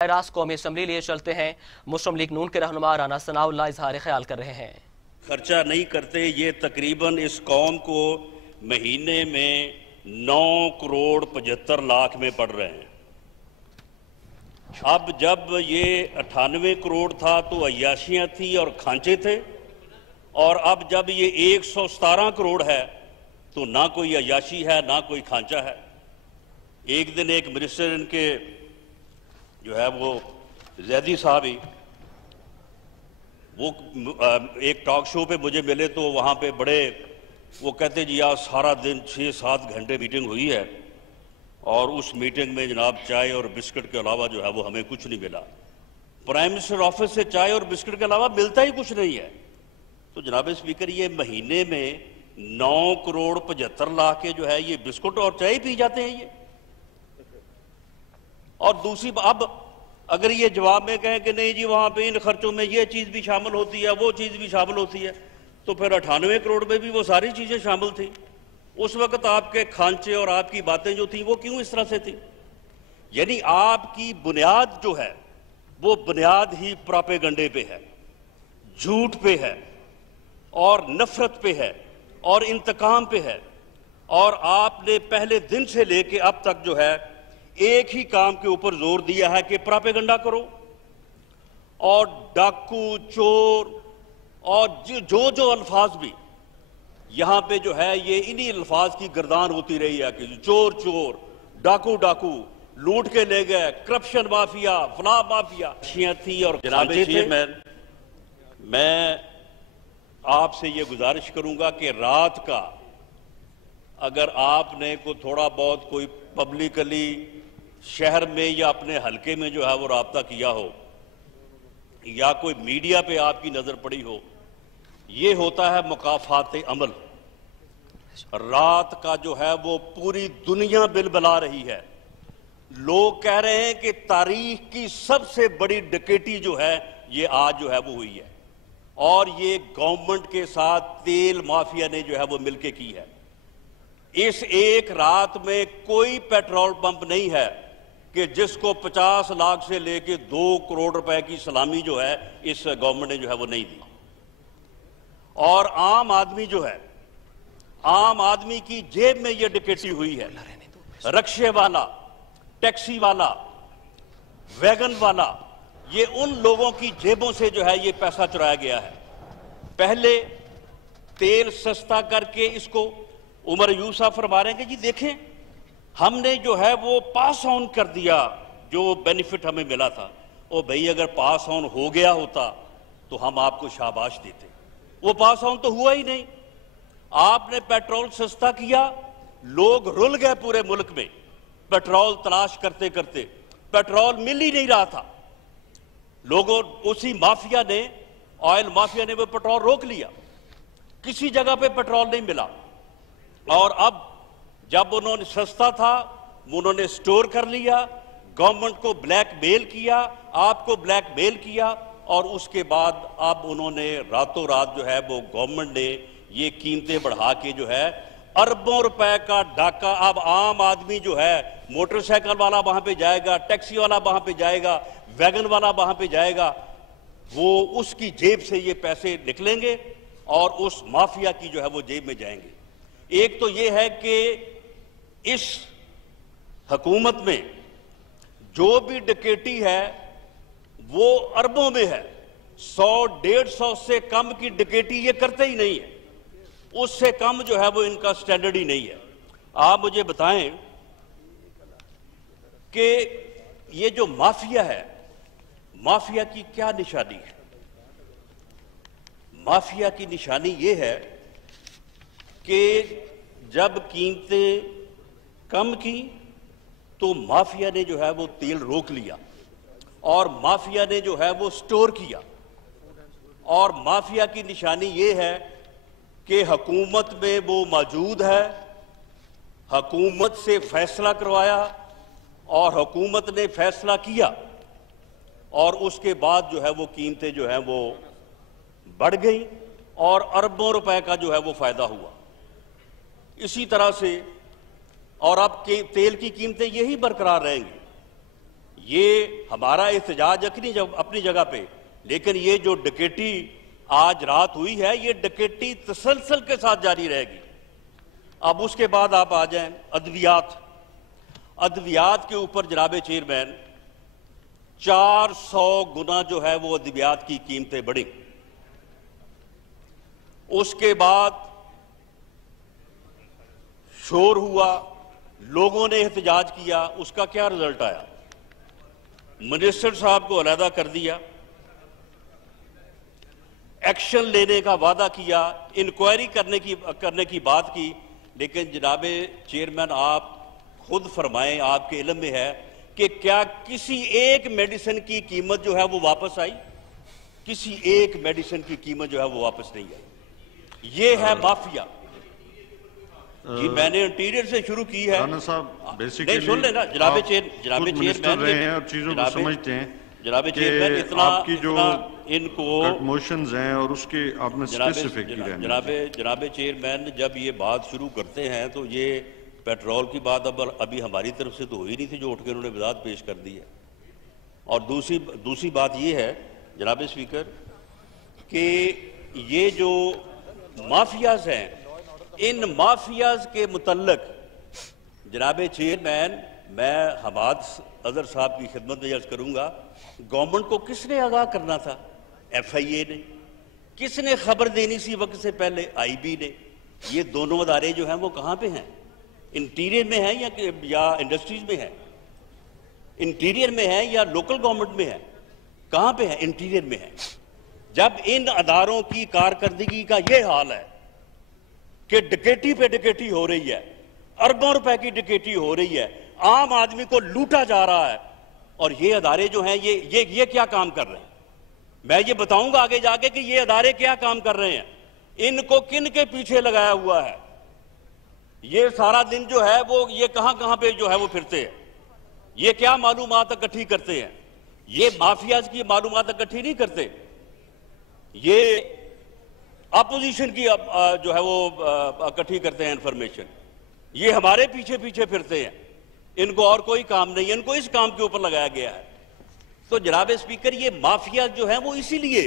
रास कौमी असम्बली लिए चलते हैं। मुस्लिम लीग नून के रहनुमा राना सनाउल्लाह इजहार ख्याल कर रहे हैं। खर्चा नहीं करते, ये तकरीबन इस कौम को महीने में 9 करोड़ 75 लाख में पड़ रहे हैं। अब जब ये 98 करोड़ था तो अय्याशियाँ थी और खांचे थे, और अब जब ये 117 करोड़ है तो ना कोई अय्याशी है ना कोई खांचा है। एक दिन एक मिनिस्टर इनके जो है वो जैदी साहब ही वो एक टॉक शो पे मुझे मिले तो वहाँ पे बड़े वो कहते जी आज सारा दिन 6-7 घंटे मीटिंग हुई है और उस मीटिंग में जनाब चाय और बिस्किट के अलावा जो है वो हमें कुछ नहीं मिला। प्राइम मिनिस्टर ऑफिस से चाय और बिस्किट के अलावा मिलता ही कुछ नहीं है। तो जनाब स्पीकर, ये महीने में 9 करोड़ 75 लाख के जो है ये बिस्कुट और चाय पी जाते हैं ये। और दूसरी अब अगर ये जवाब में कहें कि नहीं जी वहां पे इन खर्चों में ये चीज भी शामिल होती है वो चीज भी शामिल होती है, तो फिर 98 करोड़ में भी वो सारी चीजें शामिल थी। उस वक्त आपके खांचे और आपकी बातें जो थी वो क्यों इस तरह से थी? यानी आपकी बुनियाद जो है वो बुनियाद ही प्रोपेगंडे पे है, झूठ पे है और नफरत पे है और इंतकाम पे है। और आपने पहले दिन से लेके अब तक जो है एक ही काम के ऊपर जोर दिया है कि प्रोपेगंडा करो, और डाकू चोर और जो जो अल्फाज भी यहां पे जो है ये इन्हीं अल्फाज की गर्दान होती रही है कि चोर चोर, डाकू डाकू, लूट के ले गए, करप्शन माफिया, फला माफिया थी। और जनाब चेयरमैन, मैं आपसे ये गुजारिश करूंगा कि रात का अगर आपने को थोड़ा बहुत कोई पब्लिकली शहर में या अपने हलके में जो है वो राब्ता किया हो या कोई मीडिया पे आपकी नजर पड़ी हो, ये होता है मुकाफात अमल। रात का जो है वो पूरी दुनिया बिलबिला रही है। लोग कह रहे हैं कि तारीख की सबसे बड़ी डकैती जो है ये आज जो है वो हुई है, और ये गवर्नमेंट के साथ तेल माफिया ने जो है वो मिलके की है। इस एक रात में कोई पेट्रोल पंप नहीं है कि जिसको 50 लाख से लेके 2 करोड़ रुपए की सलामी जो है इस गवर्नमेंट ने जो है वो नहीं दी। और आम आदमी जो है, आम आदमी की जेब में ये डकैती हुई है। रक्शे वाला, टैक्सी वाला, वैगन वाला, ये उन लोगों की जेबों से जो है ये पैसा चुराया गया है। पहले तेल सस्ता करके इसको उमर यूसुफ फरमा रहे हैं कि जी देखें हमने जो है वो पास ऑन कर दिया जो बेनिफिट हमें मिला था। ओ भाई, अगर पास ऑन हो गया होता तो हम आपको शाबाश देते। वो पास ऑन तो हुआ ही नहीं। आपने पेट्रोल सस्ता किया, लोग रुल गए पूरे मुल्क में पेट्रोल तलाश करते करते। पेट्रोल मिल ही नहीं रहा था। लोगों, उसी माफिया ने, ऑयल माफिया ने वो पेट्रोल रोक लिया, किसी जगह पे पेट्रोल नहीं मिला। और अब जब उन्होंने सस्ता था उन्होंने स्टोर कर लिया, गवर्नमेंट को ब्लैकमेल किया, आपको ब्लैकमेल किया, और उसके बाद अब उन्होंने रातों रात जो है वो गवर्नमेंट ने ये कीमतें बढ़ा के जो है अरबों रुपए का डाका। अब आम आदमी जो है, मोटरसाइकिल वाला वहां पे जाएगा, टैक्सी वाला वहां पे जाएगा, वैगन वाला वहां पे जाएगा, वो उसकी जेब से ये पैसे निकलेंगे और उस माफिया की जो है वो जेब में जाएंगे। एक तो ये है कि इस हुकूमत में जो भी डकैती है वो अरबों में है। 100-150 से कम की डकैती ये करते ही नहीं है। उससे कम जो है वो इनका स्टैंडर्ड ही नहीं है। आप मुझे बताएं कि ये जो माफिया है, माफिया की क्या निशानी है? माफिया की निशानी ये है कि जब कीमतें कम की तो माफिया ने जो है वो तेल रोक लिया, और माफिया ने जो है वो स्टोर किया। और माफिया की निशानी ये है कि हुकूमत में वो मौजूद है, हुकूमत से फैसला करवाया और हुकूमत ने फैसला किया, और उसके बाद जो है वो कीमतें जो है वो बढ़ गई और अरबों रुपए का जो है वो फायदा हुआ। इसी तरह से और अब के तेल की कीमतें यही बरकरार रहेंगी। ये हमारा एहतजाज अपनी जगह पे, लेकिन ये जो डकैती आज रात हुई है, ये डकैती तसलसल के साथ जारी रहेगी। अब उसके बाद आप आ जाएं अद्वियात। अद्वियात के ऊपर जनाब चेयरमैन 400 गुना जो है वो अद्वियात की कीमतें बढ़ी। उसके बाद शोर हुआ, लोगों ने एहतजाज किया, उसका क्या रिजल्ट आया? मिनिस्टर साहब को अलहदा कर दिया, एक्शन लेने का वादा किया, इंक्वायरी करने की बात की, लेकिन जनाब चेयरमैन आप खुद फरमाएं, आपके इल्म में है कि क्या किसी एक मेडिसिन की कीमत जो है वो वापस आई? किसी एक मेडिसिन की कीमत जो है वो वापस नहीं आई। ये है माफिया। जी मैंने इंटीरियर से शुरू की है। राणा साहब बेसिकली सुन लेना जनाब चेयरमैन रहे हैं और चीजों को समझते हैं। जनाब चेयरमैन इतना आपकी जो इनको मोशंस हैं और उसके आपने स्पेसिफिक जनाब चेयरमैन जब ये बात शुरू करते हैं तो ये पेट्रोल की बात अब अभी हमारी तरफ से तो हुई नहीं थी, जो उठ के उन्होंने वजाहत पेश कर दी है। और दूसरी बात ये है जनाब स्पीकर कि ये जो माफियाज हैं, इन माफियाज के मुतल्लक जनाब चेयरमैन मैं हमाद अजहर साहब की खिदमत में अर्ज करूंगा, गवर्नमेंट को किसने आगाह करना था? FIA ने। किसने खबर देनी सी वक्त से पहले? IB ने। ये दोनों अदारे जो हैं वो कहां पे हैं? इंटीरियर में है या इंडस्ट्रीज में है? इंटीरियर में है या लोकल गवर्नमेंट में है? कहां पे है? इंटीरियर में है। जब इन अदारों की कारकर्दगी का ये हाल है कि डकैती पे डकैती हो रही है, अरबों रुपए की डकैती हो रही है, आम आदमी को लूटा जा रहा है, और ये अदारे जो हैं ये क्या काम कर रहे हैं? मैं ये बताऊंगा आगे जाके कि ये अदारे क्या काम कर रहे हैं, इनको किन के पीछे लगाया हुआ है। ये सारा दिन जो है वो ये कहां पे जो है वो फिरते हैं, ये क्या मालूमात इकट्ठी करते हैं? ये माफियाज की मालूमात इकट्ठी नहीं करते, ये अपोजिशन की जो है वो इकट्ठी करते हैं इंफॉर्मेशन। ये हमारे पीछे पीछे फिरते हैं, इनको और कोई काम नहीं है, इनको इस काम के ऊपर लगाया गया है। तो जनाब स्पीकर ये माफिया जो है वो इसीलिए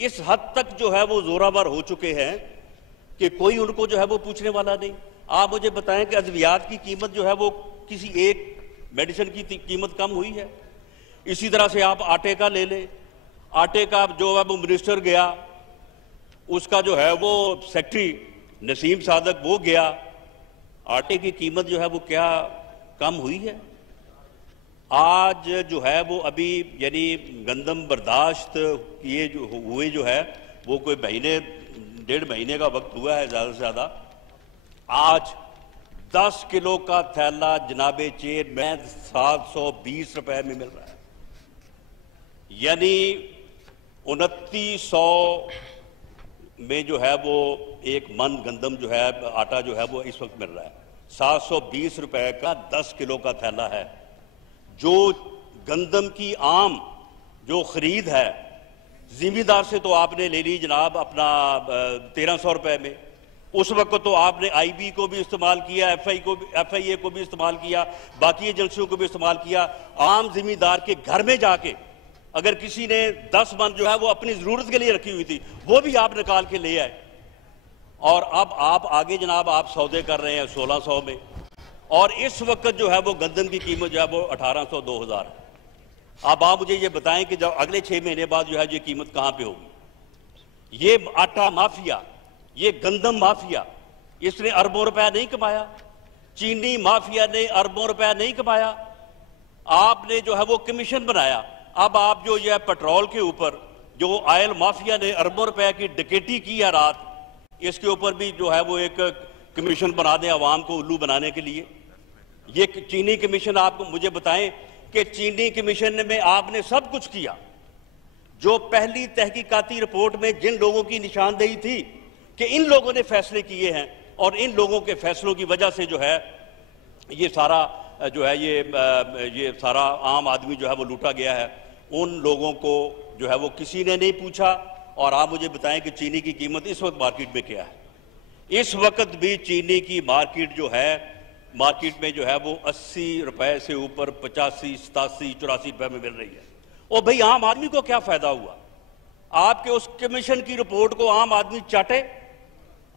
इस हद तक जो है वो जोरावर हो चुके हैं कि कोई उनको जो है वो पूछने वाला नहीं। आप मुझे बताएं कि अद्वियात की कीमत जो है वो किसी एक मेडिसिन की कीमत कम हुई है? इसी तरह से आप आटे का ले लें, आटे का जो है वो मिनिस्टर गया, उसका जो है वो सेक्रेटरी नसीम सादक वो गया, आटे की कीमत जो है वो क्या कम हुई है? आज जो है वो अभी यानी गंदम बर्दाश्त किए जो हुए जो है वो कोई महीने 1.5 महीने का वक्त हुआ है ज़्यादा से ज़्यादा। आज 10 किलो का थैला जनाब चेयरमैन 720 रुपए में मिल रहा है, यानी 2900 में जो है वो एक मन गंदम जो है आटा जो है वो इस वक्त मिल रहा है। 720 रुपए का 10 किलो का थैला है। जो गंदम की आम जो खरीद है जिम्मेदार से तो आपने ले ली जनाब अपना 1300 रुपए में, उस वक्त तो आपने IB को भी इस्तेमाल किया, FIA को भी इस्तेमाल किया, बाकी एजेंसियों को भी इस्तेमाल किया। आम जिम्मेदार के घर में जाके अगर किसी ने 10 मन जो है वो अपनी जरूरत के लिए रखी हुई थी वो भी आप निकाल के ले आए, और अब आप आगे जनाब आप सौदे कर रहे हैं 1600 में, और इस वक्त जो है वो गंदम की कीमत जो है वो 1800 2000 है। अब आप मुझे ये बताएं कि जब अगले 6 महीने बाद जो है ये कीमत कहां पे होगी? ये आटा माफिया, ये गंदम माफिया, इसने अरबों रुपया नहीं कमाया? चीनी माफिया ने अरबों रुपया नहीं कमाया? आपने जो है वो कमीशन बनाया। अब आप जो ये पेट्रोल के ऊपर जो ऑयल माफिया ने अरबों रुपए की डकैती की है रात, इसके ऊपर भी जो है वो एक कमीशन बना दें अवाम को उल्लू बनाने के लिए। ये चीनी कमीशन, आपको मुझे बताएं कि चीनी कमीशन में आपने सब कुछ किया। जो पहली तहकीकाती रिपोर्ट में जिन लोगों की निशानदेही थी कि इन लोगों ने फैसले किए हैं और इन लोगों के फैसलों की वजह से जो है ये सारा जो है ये सारा आम आदमी जो है वो लूटा गया है, उन लोगों को जो है वो किसी ने नहीं पूछा। और आप मुझे बताएं कि चीनी की कीमत इस वक्त मार्केट में क्या है? इस वक्त भी चीनी की मार्केट जो है मार्केट में जो है वो 80 रुपए से ऊपर 85, 87, 84 रुपए में मिल रही है। और भाई आम आदमी को क्या फायदा हुआ? आपके उस कमीशन की रिपोर्ट को आम आदमी चाटे,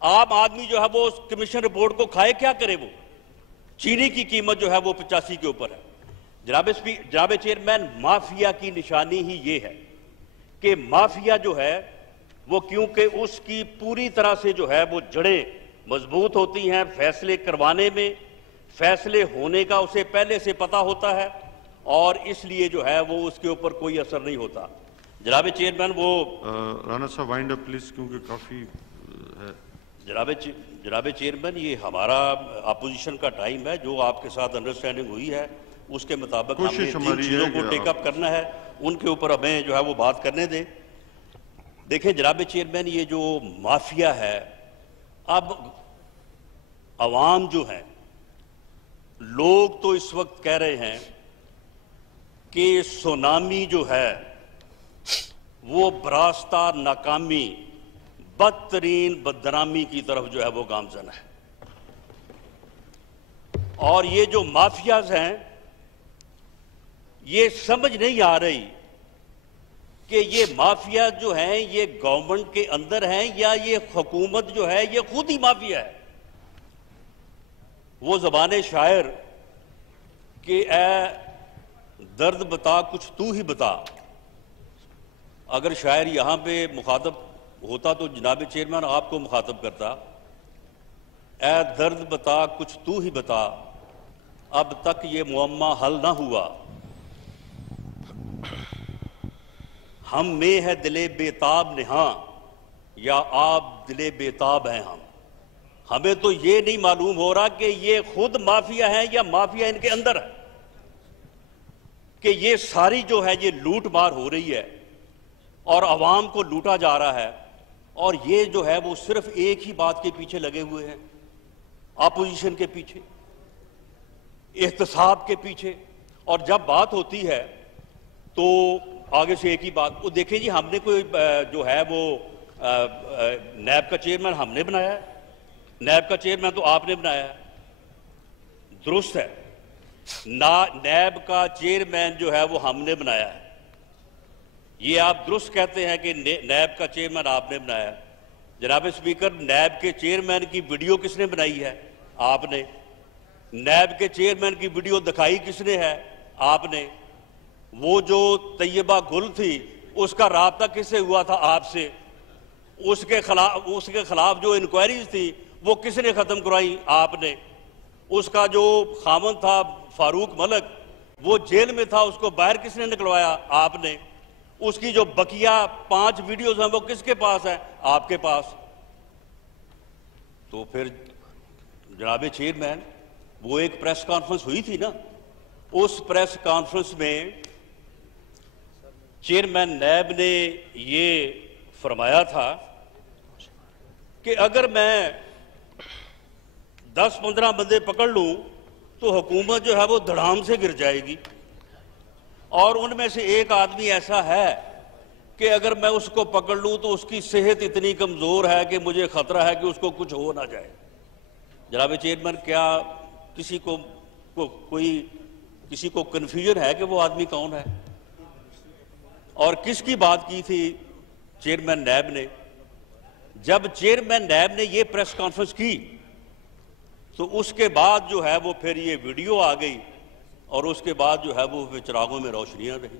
आम आदमी जो है वो उस कमीशन रिपोर्ट को खाए, क्या करे? वो चीनी की कीमत जो है वो 85 के ऊपर है। जनाब चेयरमैन, माफिया की निशानी ही ये है कि माफिया जो है वो, क्योंकि उसकी पूरी तरह से जो है वो जड़ें मजबूत होती हैं, फैसले करवाने में, फैसले होने का उसे पहले से पता होता है और इसलिए जो है वो उसके ऊपर कोई असर नहीं होता। जनाब चेयरमैन, वो राणा साहब वाइंड अप प्लीज, क्योंकि काफी है। जनाब चेयरमैन, ये हमारा अपोजिशन का टाइम है, जो आपके साथ अंडरस्टैंडिंग हुई है उसके मुताबिक हमें जिन चीज़ों को टेकअप करना है उनके ऊपर हमें जो है वो बात करने दें। देखें जनाब चेयरमैन, ये जो माफिया है, अब अवाम जो है, लोग तो इस वक्त कह रहे हैं कि सुनामी जो है वो बरास्ता नाकामी, बदतरीन बदनामी की तरफ जो है वो गामजन है। और ये जो माफियाज हैं, ये समझ नहीं आ रही कि ये माफिया जो हैं ये गवर्नमेंट के अंदर हैं या ये हुकूमत जो है ये खुद ही माफिया है। वो ज़बाने शायर कि ए दर्द बता कुछ तू ही बता, अगर शायर यहां पे मुखातब होता तो जनाब चेयरमैन आपको मुखातब करता, ए दर्द बता कुछ तू ही बता, अब तक ये मुअम्मा हल ना हुआ, हम में है दिले बेताब निहा या आप दिले बेताब हैं हम। हमें तो ये नहीं मालूम हो रहा कि ये खुद माफिया है या माफिया इनके अंदर है, कि ये सारी जो है ये लूट मार हो रही है और अवाम को लूटा जा रहा है। और ये जो है वो सिर्फ एक ही बात के पीछे लगे हुए हैं, अपोजिशन के पीछे, एहतसाब के पीछे। और जब बात होती है तो आगे से एक ही बात, वो देखें जी, हमने कोई जो है वो नैब का चेयरमैन हमने बनाया है, नैब का चेयरमैन तो आपने बनाया है, दुरुस्त है ना, नैब का चेयरमैन जो है वो हमने बनाया है, ये आप दुरुस्त कहते हैं कि नैब का चेयरमैन आपने बनाया है। जनाब स्पीकर, नैब के चेयरमैन की वीडियो किसने बनाई है? आपने। नैब के चेयरमैन की वीडियो दिखाई किसने है? आपने। वो जो तैयबा गुल थी उसका राब्ता किससे हुआ था? आपसे। उसके खिलाफ जो इंक्वायरीज थी वो किसने खत्म करवाई? आपने। उसका जो खामन था फारूक मलक, वो जेल में था, उसको बाहर किसने निकलवाया? आपने। उसकी जो बकिया 5 वीडियोस हैं वो किसके पास है? आपके पास। तो फिर जनाब चेयरमैन, वो एक प्रेस कॉन्फ्रेंस हुई थी ना, उस प्रेस कॉन्फ्रेंस में चेयरमैन नैब ने ये फरमाया था कि अगर मैं 10-15 बंदे पकड़ लूं तो हुकूमत जो है वो धड़ाम से गिर जाएगी, और उनमें से एक आदमी ऐसा है कि अगर मैं उसको पकड़ लूं तो उसकी सेहत इतनी कमजोर है कि मुझे खतरा है कि उसको कुछ हो ना जाए। जनाब चेयरमैन, क्या किसी को कंफ्यूजन है कि वो आदमी कौन है और किसकी बात की थी चेयरमैन नैब ने? जब चेयरमैन नैब ने ये प्रेस कॉन्फ्रेंस की तो उसके बाद जो है वो फिर ये वीडियो आ गई और उसके बाद जो है वो चिरागों में रोशनियां रही।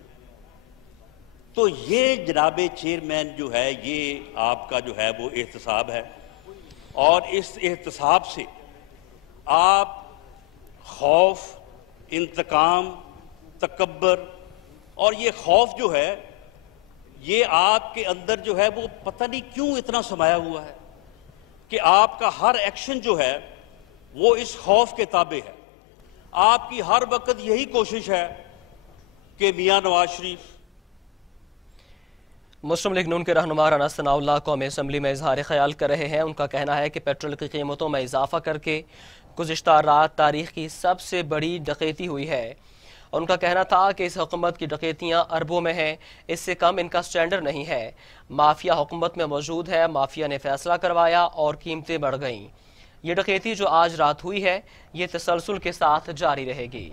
तो ये जनाब चेयरमैन जो है ये आपका जो है वो एहतसाब है, और इस एहतसाब से आप खौफ, इंतकाम, तकब्बर, और ये खौफ जो है ये आपके अंदर जो है वो पता नहीं क्यों इतना समाया हुआ है कि आपका हर एक्शन जो है वो इस खौफ के ताबे है। आपकी हर वक्त यही कोशिश है कि मियां नवाज शरीफ। मुस्लिम लीग नून के रहनुमा राना सनाउल्लाह कौमी असम्बली में इजहार ख्याल कर रहे हैं। उनका कहना है कि पेट्रोल की कीमतों में इजाफा करके गुज़िश्ता रात तारीख की सबसे बड़ी डकैती हुई है। उनका कहना था कि इस हुकूमत की डकैतियाँ अरबों में हैं, इससे कम इनका स्टैंडर्ड नहीं है। माफिया हुकूमत में मौजूद है, माफिया ने फैसला करवाया और कीमतें बढ़ गईं। ये डकैती जो आज रात हुई है ये तसलसल के साथ जारी रहेगी।